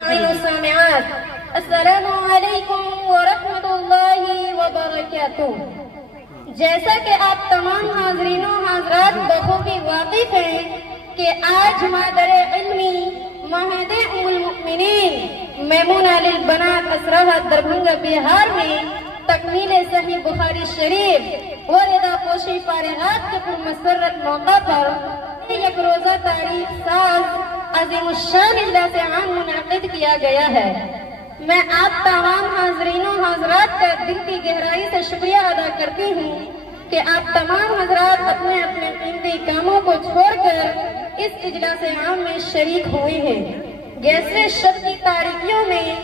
والسامعات، السلام علیکم ورحمۃ اللہ وبرکاتہ۔ جیسا کہ آپ تمام حاضرین و حاضرات بخوبی واقف ہیں کہ آج مادر علمی مہد ام المؤمنین میمونہ للبنات اسرہ دربھنگا بہار میں تکمیل صحیح بخاری شریف و رضا پوشی فارغات کے پرمسرت موقع پر یک روزہ تاریخ ساز عظیم الشان اجلاس عام منعقد کیا گیا ہے۔ میں آپ تمام حاضرین و حاضرات کا دل کی گہرائی سے شکریہ ادا کرتی ہوں کہ آپ تمام حضرات اپنے اپنے قیمتی کاموں کو چھوڑ کر اس اجلاس عام میں شریک ہوئے ہیں۔ گیسر شب کی تاریکیوں میں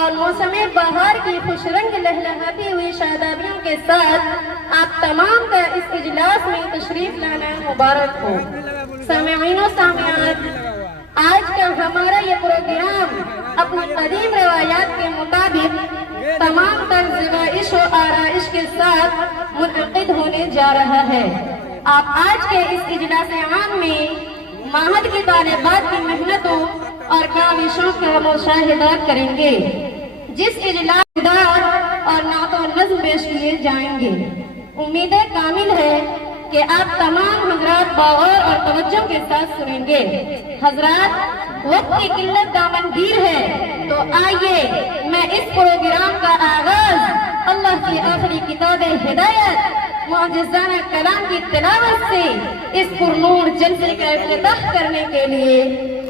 اور موسم بہار کی خوش رنگ لہلہاتی ہوئی شادابیوں کے ساتھ آپ تمام کا اس اجلاس میں تشریف لانا مبارک ہو۔ سامعین و سامعات، آج کا ہمارا یہ پروگرام اپنی قدیم روایات کے مطابق تمام طرز و آرائش کے ساتھ منعقد ہونے جا رہا ہے۔ آپ آج کے اس اجلاس عام میں معہد کی طالبات کی محنتوں اور کاوشوں کا مشاہدہ کریں گے، جس اجلاس دار اور نعت و نظم پیش کیے جائیں گے۔ امید کامل ہے کہ آپ تمام حضرات باغور اور توجہ کے ساتھ سنیں گے۔ حضرات، وقت کی قلت دامنگیر ہے، تو آئیے میں اس پروگرام کا آغاز اللہ کی آخری کتاب ہدایت معجزانہ کلام کی تلاوت سے اس پرنور جلسے کا افتتاح کرنے کے لیے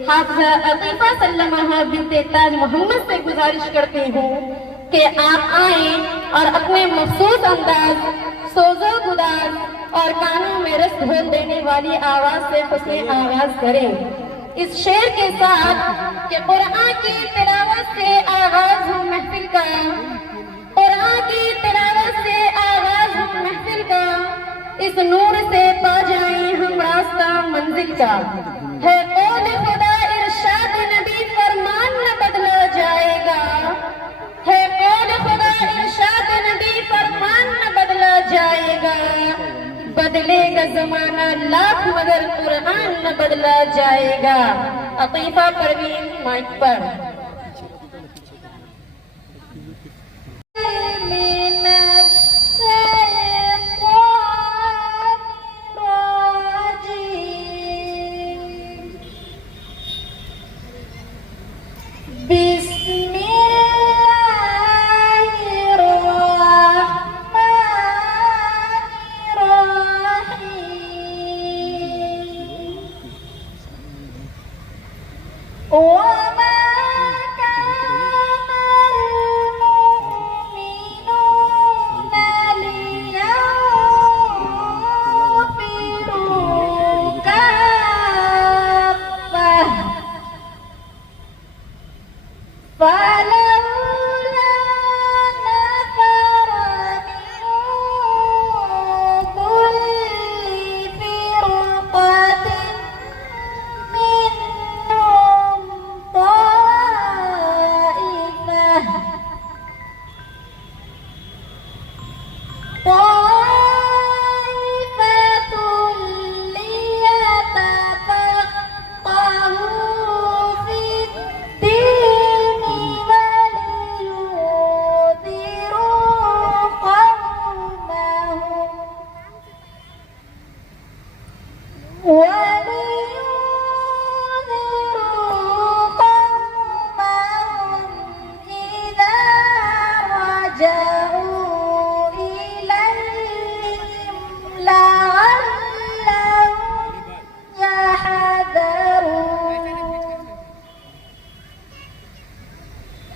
حافظہ عطیفہ سلمہ بنت تاج محمد سے گزارش کرتی ہوں کہ آپ آئیں اور اپنے مخصوص انداز، سوز و گداز اور کانوں میں رس گھول دینے والی آواز سے حسن آغاز کریں اس شعر کے ساتھ کہ قرآن کی تلاوت سے آغاز ہو محفل کا، قرآن کی تلاوت سے آغاز ہو محفل کا، اس نور سے پا جائیں ہم راستہ منزل کا۔ ہے قول خدا ارشاد نبی فرمان نہ بدلا جائے گا، ہے قول خدا ارشاد نبی فرمان نہ بدلا جائے گا، بدلے گا زمانہ لاکھ مگر قرآن نہ بدلا جائے گا۔ عطیفہ پروین مائک پر۔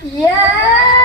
Yeah!